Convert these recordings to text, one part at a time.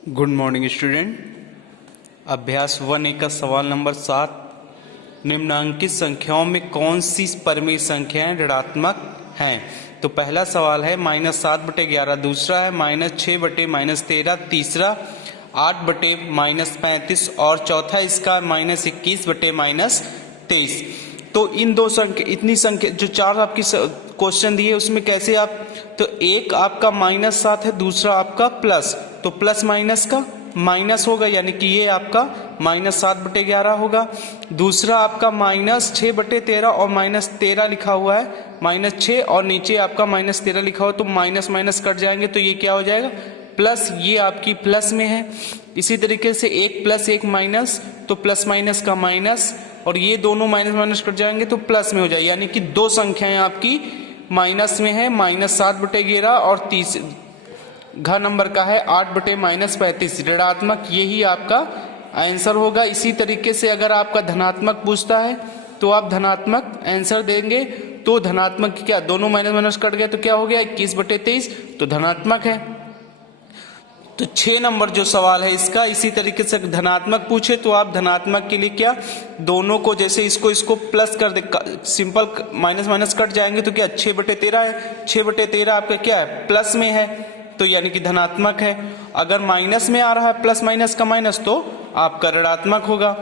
Good morning student. अभ्यास 1A का सवाल नंबर 7, निम्नांकित संख्याओं में कौन सी परिमेय संख्याएं ऋणात्मक हैं। तो पहला सवाल है -7/11, दूसरा है -6/-13, तीसरा 8/-35 और चौथा इसका -21/-23। तो इन दो संख्या, इतनी संख्या जो चार आपकी क्वेश्चन दिए उसमें कैसे आप, तो एक आपका -7 है, दूसरा आपका प्लस, तो प्लस माइनस का माइनस होगा, यानी कि ये आपका -7/11 होगा। दूसरा आपका -6/13 और -13 लिखा हुआ है, -6 और नीचे आपका -13 लिखा हुआ, तो माइनस माइनस कट जाएंगे तो ये क्या हो जाएगा प्लस, ये आपकी प्लस में है। इसी तरीके से एक प्लस एक माइनस, तो प्लस माइनस का माइनस, और ये दोनों माइनस माइनस कट जाएंगे तो प्लस में हो जाए, यानी कि दो संख्याएं आपकी माइनस में है, -7/11 और घ नंबर का है 8/-35 ऋणात्मक, यही आपका आंसर होगा। इसी तरीके से अगर आपका धनात्मक पूछता है तो आप धनात्मक आंसर देंगे, तो धनात्मक क्या, दोनों माइनस माइनस कट गए तो क्या हो गया 21/23, तो धनात्मक है। तो 6 नंबर जो सवाल है इसका, इसी तरीके से धनात्मक पूछे तो आप धनात्मक के लिए क्या, दोनों को जैसे इसको प्लस कर दे, सिंपल माइनस माइनस कट जाएंगे तो क्या 6/13 है, 6/13 आपका क्या है प्लस में है, तो यानी कि धनात्मक है। अगर माइनस में आ रहा है प्लस माइनस का माइनस तो आपका ऋणात्मक होगा।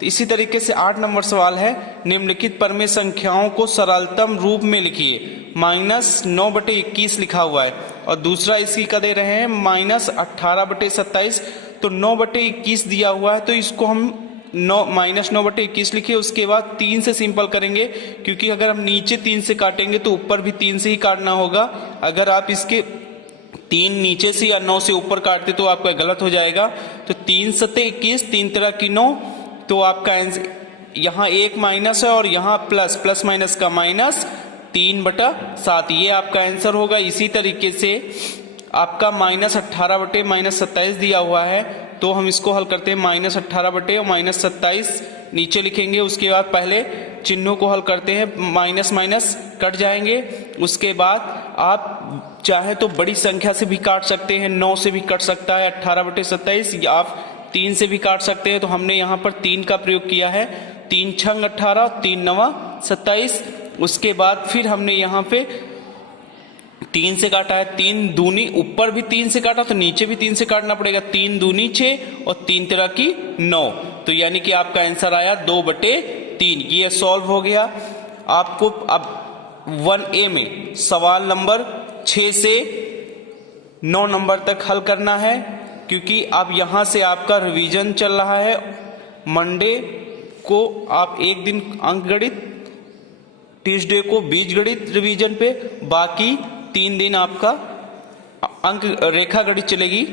तो इसी तरीके से 8 नंबर सवाल है, निम्नलिखित परिमेय संख्याओं को सरलतम रूप में लिखिए। -9/21 लिखा हुआ है और दूसरा इसकी का दे रहे हैं -18/27, तो 9/21 दिया हुआ है तो इसको हम -9/21 लिखिए। उसके बाद 3 से सिंपल करेंगे, क्योंकि अगर हम नीचे 3 से काटेंगे तो ऊपर भी 3 से ही काटना होगा। अगर आप इसके 3 नीचे से या 9 से ऊपर काटते तो आपका गलत हो जाएगा। तो 3 सत्ते 21, 3 तरह की 9, तो आपका आंसर यहाँ एक माइनस है और यहाँ प्लस, प्लस माइनस का माइनस 3/7, ये आपका आंसर होगा। इसी तरीके से आपका -18/-27 दिया हुआ है, तो हम इसको हल करते हैं, -18/ और -27 नीचे लिखेंगे। उसके बाद पहले चिन्हों को हल करते हैं, माइनस माइनस कट जाएंगे। उसके बाद आप चाहे तो बड़ी संख्या से भी काट सकते हैं, 9 से भी कट सकता है 18/27, या आप 3 से भी काट सकते हैं। तो हमने यहाँ पर 3 का प्रयोग किया है, 3 छंग 18, 3 नवा 27। उसके बाद फिर हमने यहाँ पे 3 से काटा है, 3 दूनी, ऊपर भी 3 से काटा तो नीचे भी 3 से काटना पड़ेगा, 3 दूनी 6 और 3 तरह की 9, तो यानी कि आपका आंसर आया 2/3। ये सॉल्व हो गया। आपको अब 1A में सवाल नंबर 6 से 9 नंबर तक हल करना है, क्योंकि अब यहां से आपका रिवीजन चल रहा है। मंडे को आप एक दिन अंक गणित, ट्यूसडे को बीज गणित रिवीजन पे, बाकी 3 दिन आपका अंक रेखा गणित चलेगी।